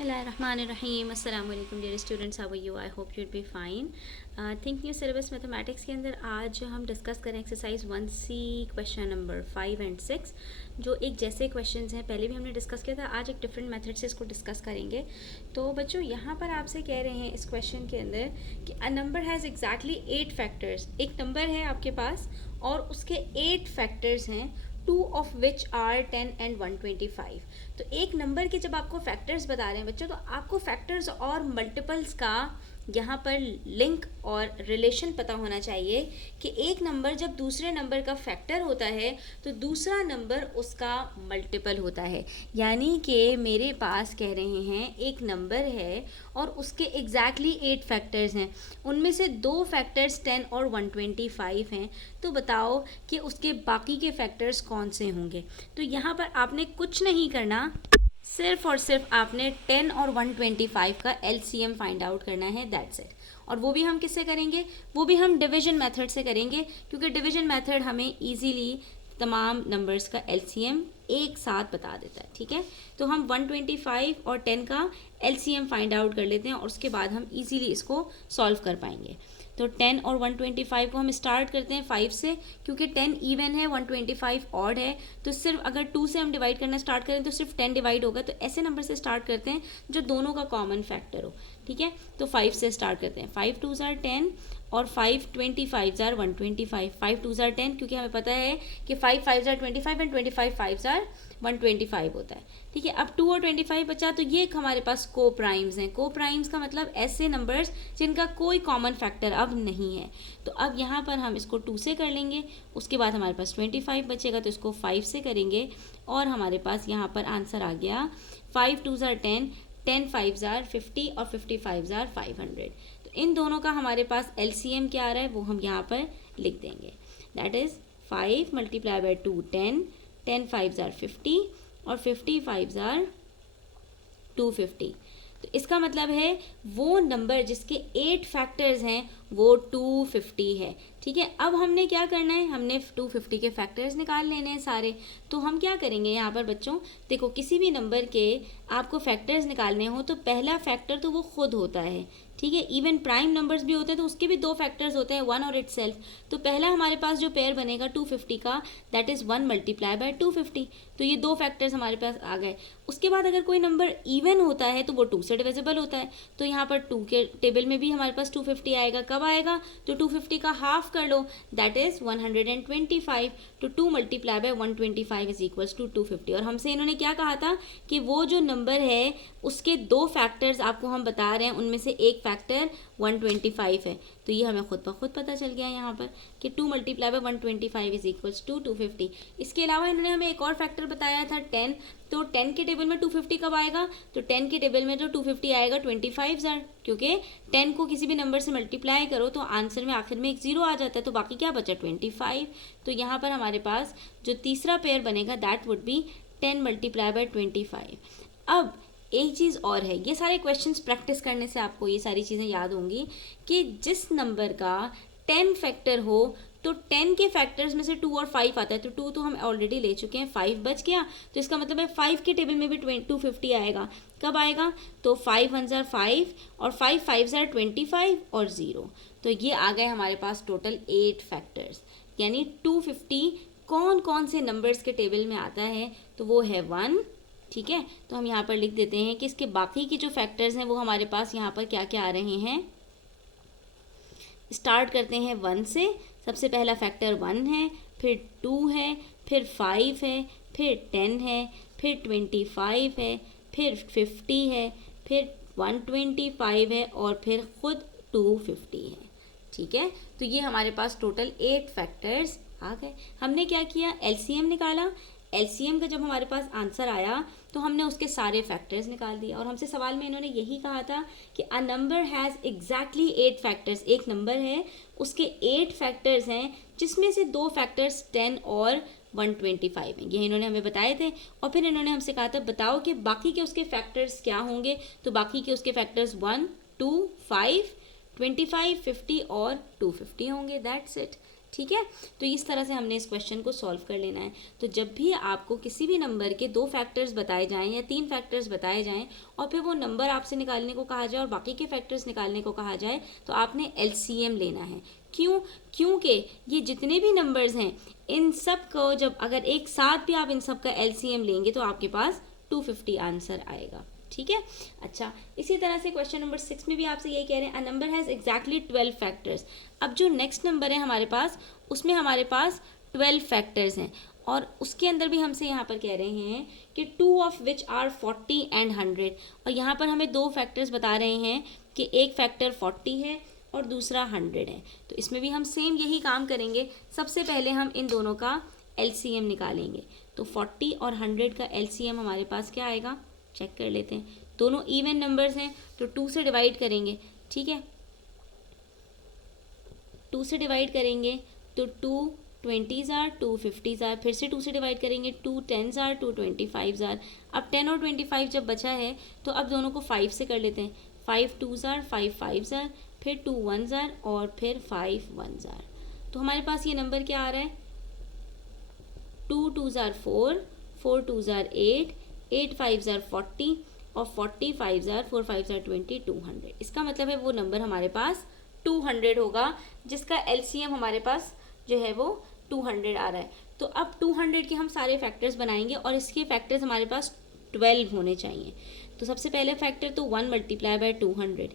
बिस्मिल्लाहिर्रहमानिर्रहीम अस्सलाम वालेकुम dear students, how are you? I hope you'd be fine. Think new syllabus mathematics के अंदर आज हम डिस्कस करें exercise 1C question number 5 and 6, जो एक जैसे क्वेश्चंस हैं। पहले भी हमने डिस्कस किया था, आज एक डिफरेंट मेथड से इसको डिस्कस करेंगे। तो बच्चों, यहाँ पर आपसे कह रहे हैं इस क्वेश्चन के अंदर कि अ नंबर हैज़ एग्जैक्टली 8 फैक्टर्स। एक नंबर है आपके पास और उसके 8 फैक्टर्स हैं, 2 ऑफ विच आर 10 एंड 125। तो एक नंबर के जब आपको फैक्टर्स बता रहे हैं बच्चों, तो आपको फैक्टर्स और मल्टीपल्स का यहाँ पर लिंक और रिलेशन पता होना चाहिए कि एक नंबर जब दूसरे नंबर का फैक्टर होता है तो दूसरा नंबर उसका मल्टीपल होता है। यानी कि मेरे पास कह रहे हैं एक नंबर है और उसके एग्जैक्टली 8 फैक्टर्स हैं, उनमें से 2 फैक्टर्स 10 और 125 हैं। तो बताओ कि उसके बाकी के फैक्टर्स कौन से होंगे। तो यहाँ पर आपने कुछ नहीं करना, सिर्फ और सिर्फ आपने 10 और 125 का एलसीएम फाइंड आउट करना है, दैट्स इट। और वो भी हम किससे करेंगे? वो भी हम डिवीजन मेथड से करेंगे, क्योंकि डिवीजन मेथड हमें इजीली तमाम नंबर्स का एलसीएम एक साथ बता देता है। ठीक है, तो हम 125 और 10 का एलसीएम फाइंड आउट कर लेते हैं और उसके बाद हम इजीली इसको सॉल्व कर पाएंगे। तो 10 और 125 को हम स्टार्ट करते हैं 5 से, क्योंकि 10 इवन है, 125 ऑड है। तो सिर्फ अगर 2 से हम डिवाइड करना स्टार्ट करें तो सिर्फ 10 डिवाइड होगा। तो ऐसे नंबर से स्टार्ट करते हैं जो दोनों का कॉमन फैक्टर हो। ठीक है, तो 5 से स्टार्ट करते हैं। 5 2 ज़ार 10 और 5 25 ज़ार 125। 5 2 ज़ार 10, क्योंकि हमें पता है कि 5 5 ज़ार 25 एंड 25 5 ज़ार 125 होता है। ठीक है, अब 2 और 25 बचा, तो ये हमारे पास को प्राइम्स हैं। को प्राइम्स का मतलब ऐसे नंबर्स जिनका कोई कॉमन फैक्टर अब नहीं है। तो अब यहाँ पर हम इसको 2 से कर लेंगे, उसके बाद हमारे पास 25 बचेगा, तो इसको 5 से करेंगे और हमारे पास यहाँ पर आंसर आ गया 5 2 ज़ार 10, 10 5 ज़ार 50 और 55 ज़ार 500। तो इन दोनों का हमारे पास एलसीएम क्या आ रहा है वो हम यहाँ पर लिख देंगे। दैट इज़ 5 मल्टीप्लाई बाई 2 10, 10 5 ज़ार 50 और 55 ज़ार 250। तो इसका मतलब है वो नंबर जिसके 8 फैक्टर्स हैं वो 250 है। ठीक है, अब हमने क्या करना है, हमने 250 के फैक्टर्स निकाल लेने हैं सारे। तो हम क्या करेंगे यहाँ पर बच्चों, देखो किसी भी नंबर के आपको फैक्टर्स निकालने हो तो पहला फैक्टर तो वो खुद होता है। ठीक है, इवन प्राइम नंबर्स भी होते हैं तो उसके भी 2 फैक्टर्स होते हैं, 1 और इटसेल्फ। तो पहला हमारे पास जो पेयर बनेगा 250 का, दैट इज़ 1 मल्टीप्लाई बाय 250। तो ये 2 फैक्टर्स हमारे पास आ गए। उसके बाद अगर कोई नंबर इवन होता है तो वो 2 से डिविजिबल होता है। तो यहाँ पर 2 के टेबल में भी हमारे पास 250 आएगा। कब आएगा? तो 250 का हाफ कर लो, दैट इज़ 125। तो 2 multiply by 125 is equals to 250। और हमसे इन्होंने क्या कहा था कि वो जो नंबर है उसके 2 फैक्टर्स आपको हम बता रहे हैं, उनमें से एक फैक्टर 125 है। तो ये हमें खुद ब खुद पता चल गया यहाँ पर कि 2 multiply by 125 is equals to 250। इसके अलावा इन्होंने हमें एक और फैक्टर बताया था 10। तो 10 के टेबल में 250 कब आएगा? तो 10 के टेबल में तो 250 आएगा 25 ज़ार, क्योंकि 10 को किसी भी नंबर से मल्टीप्लाई करो तो आंसर में आखिर में एक 0 आ जाता है, तो बाकी क्या बचा? 25। तो यहाँ पर हमारे पास जो तीसरा पेयर बनेगा that would be 10 multiply by 25। अब एक चीज़ और है, ये सारे क्वेश्चंस प्रैक्टिस करने से आपको ये सारी चीज़ें याद होंगी कि जिस नंबर का 10 फैक्टर हो तो 10 के फैक्टर्स में से 2 और 5 आता है। तो 2 तो हम ऑलरेडी ले चुके हैं, 5 बच गया। तो इसका मतलब है 5 के टेबल में भी 250 आएगा। कब आएगा? तो 5 1 ज़ार 5 और 5 5 ज़ार 25 और 0। तो ये आ गए हमारे पास टोटल 8 फैक्टर्स, यानी 250 कौन कौन से नंबर्स के टेबल में आता है? तो वो है 1। ठीक है, तो हम यहाँ पर लिख देते हैं कि इसके बाकी के जो फैक्टर्स हैं वो हमारे पास यहाँ पर क्या क्या आ रहे हैं। स्टार्ट करते हैं 1 से। सबसे पहला फैक्टर 1 है, फिर 2 है, फिर 5 है, फिर 10 है, फिर 25 है, फिर 50 है, फिर 125 है और फिर खुद 250 है। ठीक है, तो ये हमारे पास टोटल 8 फैक्टर्स आ गए। हमने क्या किया? एलसीएम निकाला। एलसीएम का जब हमारे पास आंसर आया तो हमने उसके सारे फैक्टर्स निकाल दिए। और हमसे सवाल में इन्होंने यही कहा था कि अ नंबर हैज़ एग्जैक्टली 8 फैक्टर्स। एक नंबर है, उसके 8 फैक्टर्स हैं, जिसमें से 2 फैक्टर्स 10 और 125 हैं। ये इन्होंने हमें बताए थे। और फिर इन्होंने हमसे कहा था बताओ कि बाकी के उसके फैक्टर्स क्या होंगे। तो बाकी के उसके फैक्टर्स 1 2 5 25 50 और 250 होंगे। That's it. ठीक है। तो इस तरह से हमने इस क्वेश्चन को सॉल्व कर लेना है। तो जब भी आपको किसी भी नंबर के 2 फैक्टर्स बताए जाएं या 3 फैक्टर्स बताए जाएं और फिर वो नंबर आपसे निकालने को कहा जाए और बाकी के फैक्टर्स निकालने को कहा जाए, तो आपने एलसीएम लेना है। क्यों? क्योंकि ये जितने भी नंबर्स हैं इन सब को जब अगर एक साथ भी आप इन सब का एलसीएम लेंगे तो आपके पास 250 आंसर आएगा। ठीक है। अच्छा, इसी तरह से क्वेश्चन नंबर 6 में भी आपसे यही कह रहे हैं, अ नंबर हैज़ एग्जैक्टली 12 फैक्टर्स। अब जो नेक्स्ट नंबर है हमारे पास, उसमें हमारे पास 12 फैक्टर्स हैं और उसके अंदर भी हमसे यहाँ पर कह रहे हैं कि 2 ऑफ विच आर 40 एंड 100। और यहाँ पर हमें 2 फैक्टर्स बता रहे हैं कि एक फैक्टर 40 है और दूसरा 100 है। तो इसमें भी हम सेम यही काम करेंगे। सबसे पहले हम इन दोनों का एलसीएम निकालेंगे। तो 40 और 100 का एलसीएम हमारे पास क्या आएगा, चेक कर लेते हैं। दोनों इवन नंबर्स हैं तो 2 से डिवाइड करेंगे। ठीक है, 2 से डिवाइड करेंगे तो 2 20s आर, 2 50s आर, फिर से 2 से डिवाइड करेंगे 2 10s आर, 2 25s आर। अब 10 और 25 जब बचा है तो अब दोनों को 5 से कर लेते हैं। 5 2s आर, 5 5s आर, फिर 2 1s आर और फिर 5 1s आर। तो हमारे पास ये नंबर क्या आ रहा है, 2 2s are 4, 4 2s are 8, 8 5s are 40 और 40 5s आर 4 5s आर 20, 200। इसका मतलब है वो नंबर हमारे पास 200 होगा, जिसका एलसीएम हमारे पास जो है वो 200 आ रहा है। तो अब 200 के हम सारे फैक्टर्स बनाएंगे और इसके फैक्टर्स हमारे पास 12 होने चाहिए। तो सबसे पहले फैक्टर तो 1 मल्टीप्लाई बाय 200,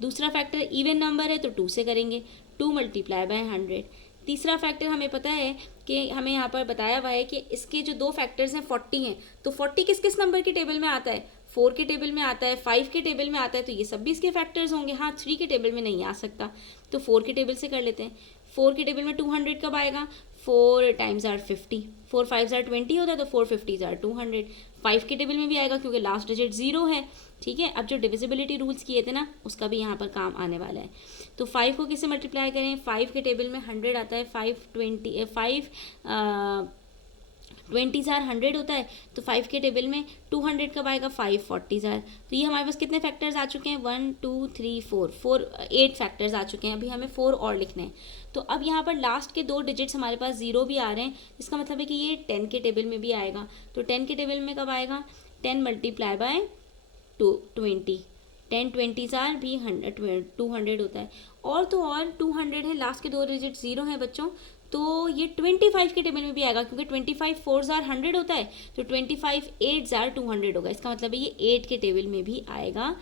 दूसरा फैक्टर इवन नंबर है तो 2 से करेंगे, 2 मल्टीप्लाई बाय 100। तीसरा फैक्टर हमें पता है कि हमें यहाँ पर बताया हुआ है कि इसके जो 2 फैक्टर्स हैं 40 हैं। तो 40 किस किस नंबर के टेबल में आता है, 4 के टेबल में आता है, 5 के टेबल में आता है, तो ये सब भी इसके फैक्टर्स होंगे। हाँ, 3 के टेबल में नहीं आ सकता, तो 4 के टेबल से कर लेते हैं। 4 के टेबल में 200 कब आएगा, 4 टाइम्स आर 50, 4 5s आर 20 होता है तो 4 50s आर 200। 5 के टेबल में भी आएगा क्योंकि लास्ट डिजिट 0 है। ठीक है, अब जो डिविजिबिलिटी रूल्स किए थे ना उसका भी यहाँ पर काम आने वाला है। तो 5 को किससे मल्टीप्लाई करें, 5 के टेबल में 100 आता है, 20s आर 100 होता है, तो 5 के टेबल में 200 कब आएगा, 5 40s आर। तो ये हमारे पास कितने फैक्टर्स आ चुके हैं, 1 2 3 4 8 फैक्टर्स आ चुके हैं। अभी हमें 4 और लिखने हैं। तो अब यहाँ पर लास्ट के 2 डिजिट्स हमारे पास 0 भी आ रहे हैं, इसका मतलब है कि ये 10 के टेबल में भी आएगा। तो 10 के टेबल में कब आएगा, 10 मल्टीप्लाई बाय 20, 10 20s आर भी 200 होता है। और तो और 200 है, लास्ट के 2 डिजिट 0 हैं बच्चों, तो ये 25 के टेबल में भी आएगा क्योंकि 25 4s आर 100 होता है, तो 25 8s आर 200 होगा। इसका मतलब है ये 8 के टेबल में भी आएगा,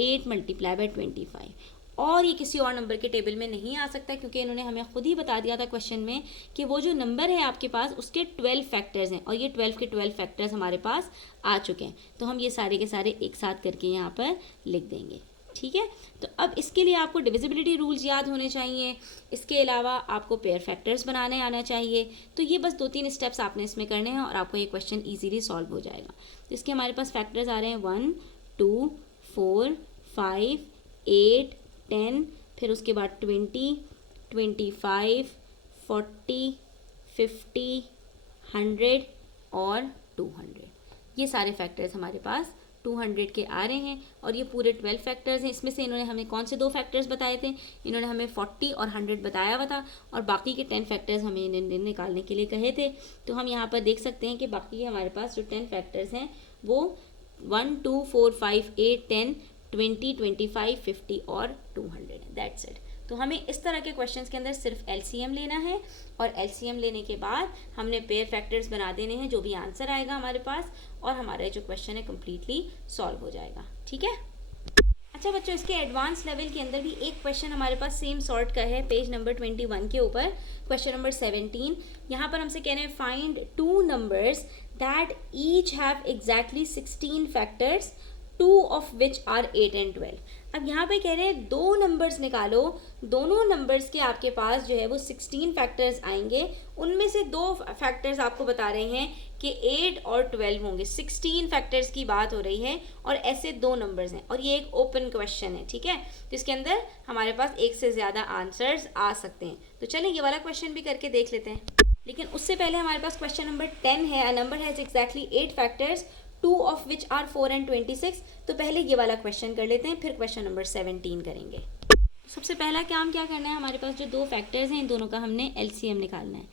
8 मल्टीप्लाई बाय 25। और ये किसी और नंबर के टेबल में नहीं आ सकता क्योंकि इन्होंने हमें खुद ही बता दिया था क्वेश्चन में कि वो जो नंबर है आपके पास उसके 12 फैक्टर्स हैं और ये 12 के 12 फैक्टर्स हमारे पास आ चुके हैं। तो हम ये सारे के सारे एक साथ करके यहाँ पर लिख देंगे। ठीक है, तो अब इसके लिए आपको डिविजिबिलिटी रूल्स याद होने चाहिए, इसके अलावा आपको पेयर फैक्टर्स बनाने आना चाहिए। तो ये बस 2-3 स्टेप्स आपने इसमें करने हैं और आपको ये क्वेश्चन ईजीली सॉल्व हो जाएगा। तो इसके हमारे पास फैक्टर्स आ रहे हैं 1 2 4 5 8 10, फिर उसके बाद 20 25 40 50 100 और 200। ये सारे फैक्टर्स हमारे पास 200 के आ रहे हैं और ये पूरे 12 फैक्टर्स हैं। इसमें से इन्होंने हमें कौन से 2 फैक्टर्स बताए थे, इन्होंने हमें 40 और 100 बताया हुआ था और बाकी के 10 फैक्टर्स हमें इन्हें निकालने के लिए कहे थे। तो हम यहाँ पर देख सकते हैं कि बाकी हमारे पास जो 10 फैक्टर्स हैं वो 1 2 4 5 8 10 20 25 50 और 200, दैट्स इट। तो हमें इस तरह के क्वेश्चंस के अंदर सिर्फ एलसीएम लेना है और एलसीएम लेने के बाद हमने पेयर फैक्टर्स बना देने हैं, जो भी आंसर आएगा हमारे पास, और हमारा जो क्वेश्चन है कम्प्लीटली सॉल्व हो जाएगा। ठीक है। अच्छा बच्चों, इसके एडवांस लेवल के अंदर भी एक क्वेश्चन हमारे पास सेम सॉर्ट का है, पेज नंबर 21 के ऊपर, क्वेश्चन नंबर 17। यहाँ पर हमसे कह रहे हैं find 2 numbers that each have exactly 16 factors, 2 of which are 8 and 12। अब यहाँ पे कह रहे हैं 2 नंबर्स निकालो, दोनों नंबर्स के आपके पास जो है वो 16 फैक्टर्स आएंगे, उनमें से 2 फैक्टर्स आपको बता रहे हैं कि 8 और 12 होंगे। 16 फैक्टर्स की बात हो रही है और ऐसे 2 नंबर्स हैं और ये एक ओपन क्वेश्चन है। ठीक है, तो इसके अंदर हमारे पास एक से ज़्यादा आंसर्स आ सकते हैं। तो चलिए ये वाला क्वेश्चन भी करके देख लेते हैं, लेकिन उससे पहले हमारे पास क्वेश्चन नंबर 10 है। A number has exactly 8 factors, 2 of which are 4 and 26। तो पहले ये वाला क्वेश्चन कर लेते हैं, फिर क्वेश्चन नंबर 17 करेंगे। सबसे पहला काम क्या करना है, हमारे पास जो दो फैक्टर्स हैं इन दोनों का हमने एलसीएम निकालना है।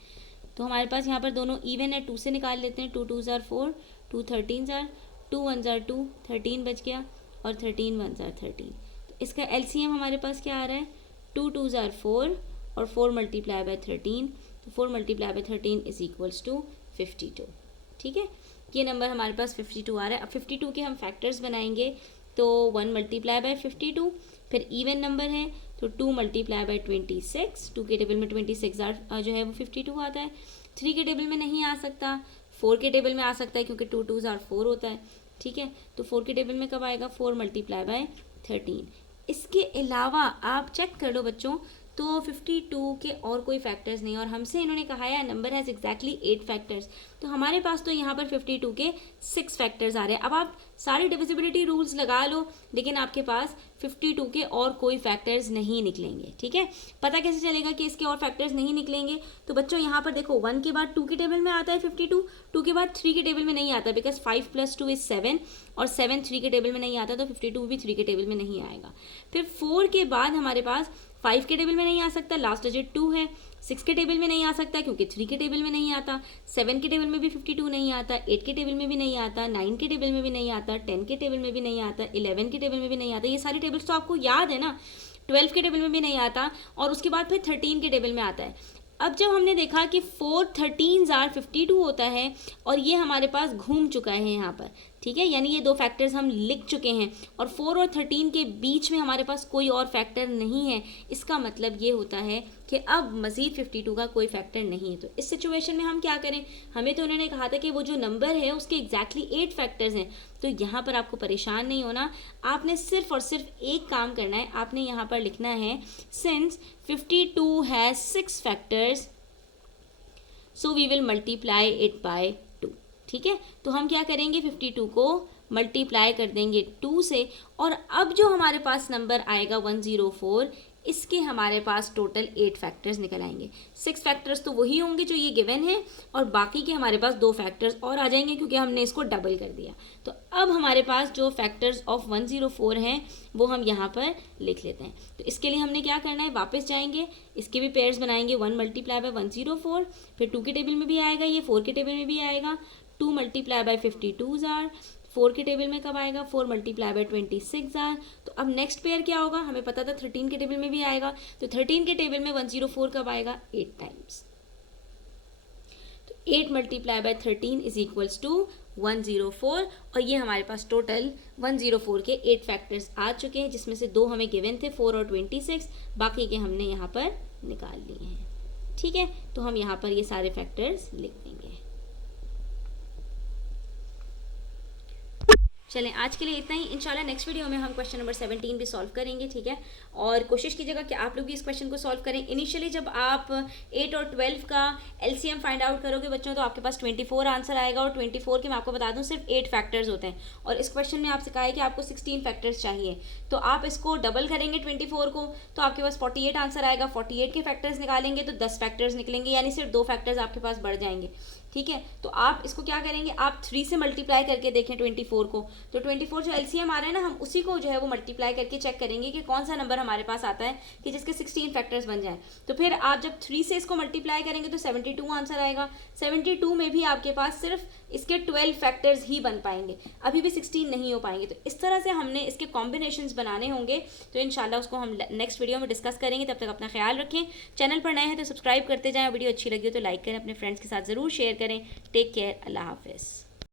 तो हमारे पास यहाँ पर दोनों इवन है, 2 से निकाल लेते हैं। 2 2 ज़ार 4, 2 13 ज़ार, 2 1 ज़ार 2, 13 बच गया, और 13 1 ज़ार 13। तो इसका एलसीएम हमारे पास क्या आ रहा है, 2 2 ज़ार 4 और 4 मल्टीप्लाई बाय 13, तो 4 multiply by 13 is equals to 52। ठीक है, ये नंबर हमारे पास 52 आ रहा है। अब 52 के हम फैक्टर्स बनाएंगे, तो 1 मल्टीप्लाई बाय 52, फिर इवन नंबर है तो 2 मल्टीप्लाई बाय 26, 2 के टेबल में 26 जो है वो 52 आता है। 3 के टेबल में नहीं आ सकता, 4 के टेबल में आ सकता है क्योंकि 2 2 ज़ार 4 होता है। ठीक है, तो 4 के टेबल में कब आएगा, 4 मल्टीप्लाई बाय 13। इसके अलावा आप चेक कर लो बच्चों, तो 52 के और कोई फैक्टर्स नहीं, और हमसे इन्होंने कहा है नंबर हैज़ एग्जैक्टली 8 फैक्टर्स, तो हमारे पास तो यहाँ पर 52 के 6 फैक्टर्स आ रहे हैं। अब आप सारे डिविजिबिलिटी रूल्स लगा लो, लेकिन आपके पास 52 के और कोई फैक्टर्स नहीं निकलेंगे। ठीक है, पता कैसे चलेगा कि इसके और फैक्टर्स नहीं निकलेंगे, तो बच्चों यहाँ पर देखो 1 के बाद 2 के टेबल में आता है 52, 2 के बाद 3 के टेबल में नहीं आता, बिकॉज 5 + 2 = 7, और 7 3 के टेबल में नहीं आता, तो 52 भी 3 के टेबल में नहीं आएगा। फिर 4 के बाद हमारे पास 5 के टेबल में नहीं आ सकता, लास्ट डिजिट 2 है। 6 के टेबल में नहीं आ सकता क्योंकि 3 के टेबल में नहीं आता। 7 के टेबल में भी 52 नहीं आता, 8 के टेबल में भी नहीं आता, 9 के टेबल में भी नहीं आता, 10 के टेबल में भी नहीं आता, 11 के टेबल में भी नहीं आता। ये सारी टेबल्स तो आपको याद है ना। 12 के टेबल में भी नहीं आता, और उसके बाद फिर 13 के टेबल में आता है। अब जब हमने देखा कि 4 13 ज़ार 52 होता है, और ये हमारे पास घूम चुका है यहाँ पर। ठीक है, यानी ये दो फैक्टर्स हम लिख चुके हैं, और 4 और 13 के बीच में हमारे पास कोई और फैक्टर नहीं है। इसका मतलब ये होता है कि अब मज़ीद 52 का कोई फैक्टर नहीं है। तो इस सिचुएशन में हम क्या करें, हमें तो उन्होंने कहा था कि वो जो नंबर है उसके एग्जैक्टली 8 फैक्टर्स हैं। तो यहाँ पर आपको परेशान नहीं होना, आपने सिर्फ और सिर्फ एक काम करना है। आपने यहाँ पर लिखना है since 52 has 6 factors, so we will multiply it by 2। ठीक है, तो हम क्या करेंगे, 52 को मल्टीप्लाई कर देंगे 2 से, और अब जो हमारे पास नंबर आएगा 104, इसके हमारे पास टोटल 8 फैक्टर्स निकल आएंगे। 6 फैक्टर्स तो वही होंगे जो ये गिवन है, और बाकी के हमारे पास 2 फैक्टर्स और आ जाएंगे क्योंकि हमने इसको डबल कर दिया। तो अब हमारे पास जो फैक्टर्स ऑफ 104 हैं वो हम यहाँ पर लिख लेते हैं। तो इसके लिए हमने क्या करना है, वापस जाएंगे, इसके भी पेयर्स बनाएंगे। 1 मल्टीप्लाई बाय 104, फिर 2 के टेबल में भी आएगा, ये 4 के टेबल में भी आएगा। 2 मल्टीप्लाई बाय 52 ज़ार, 4 के टेबल में कब आएगा, 4 मल्टीप्लाई बाय 26 ज़ार। तो अब नेक्स्ट पेयर क्या होगा, हमें पता था 13 के टेबल में भी आएगा, तो 13 के टेबल में 104 कब आएगा, 8 टाइम्स। तो 8 multiply by 13 is equals to 104, और ये हमारे पास टोटल 104 के 8 फैक्टर्स आ चुके हैं, जिसमें से 2 हमें गिवन थे, 4 और 26, बाकी के हमने यहाँ पर निकाल लिए हैं। ठीक है, तो हम यहाँ पर ये सारे फैक्टर्स लिख देंगे। चलें, आज के लिए इतना ही। इंशाल्लाह नेक्स्ट वीडियो में हम क्वेश्चन नंबर 17 भी सॉल्व करेंगे। ठीक है, और कोशिश कीजिएगा कि आप लोग भी इस क्वेश्चन को सॉल्व करें। इनिशियली जब आप 8 और 12 का एलसीएम फाइंड आउट करोगे बच्चों, तो आपके पास 24 आंसर आएगा, और 24 के मैं आपको बता दूं सिर्फ 8 फैक्टर्स होते हैं, और इस क्वेश्चन में आपसे कहा है कि आपको 16 फैक्टर्स चाहिए। तो आप इसको डबल करेंगे 24 को, तो आपके पास 48 आंसर आएगा। 48 के फैक्टर्स निकालेंगे तो 10 फैक्टर्स निकलेंगे, यानी सिर्फ 2 फैक्टर्स आपके पास बढ़ जाएंगे। ठीक है, तो आप इसको क्या करेंगे, आप 3 से मल्टीप्लाई करके देखें 24 को, तो 24 जो एलसीएम आ रहा है ना, हम उसी को जो है वो मल्टीप्लाई करके चेक करेंगे कि कौन सा नंबर हमारे पास आता है कि जिसके 16 फैक्टर्स बन जाए। तो फिर आप जब 3 से इसको मल्टीप्लाई करेंगे तो 72 आंसर आएगा। 72 में भी आपके पास सिर्फ इसके 12 फैक्टर्स ही बन पाएंगे, अभी भी 16 नहीं हो पाएंगे। तो इस तरह से हमने इसके कॉम्बिनेशंस बनाने होंगे, तो इंशाल्लाह उसको हम नेक्स्ट वीडियो में डिस्कस करेंगे। तब तक अपना ख्याल रखें, चैनल पर नए हैं तो सब्सक्राइब करते जाएं, वीडियो अच्छी लगी हो तो लाइक करें, अपने फ्रेंड्स के साथ ज़रूर शेयर करें। टेक केयर, अल्लाह हाफिज़।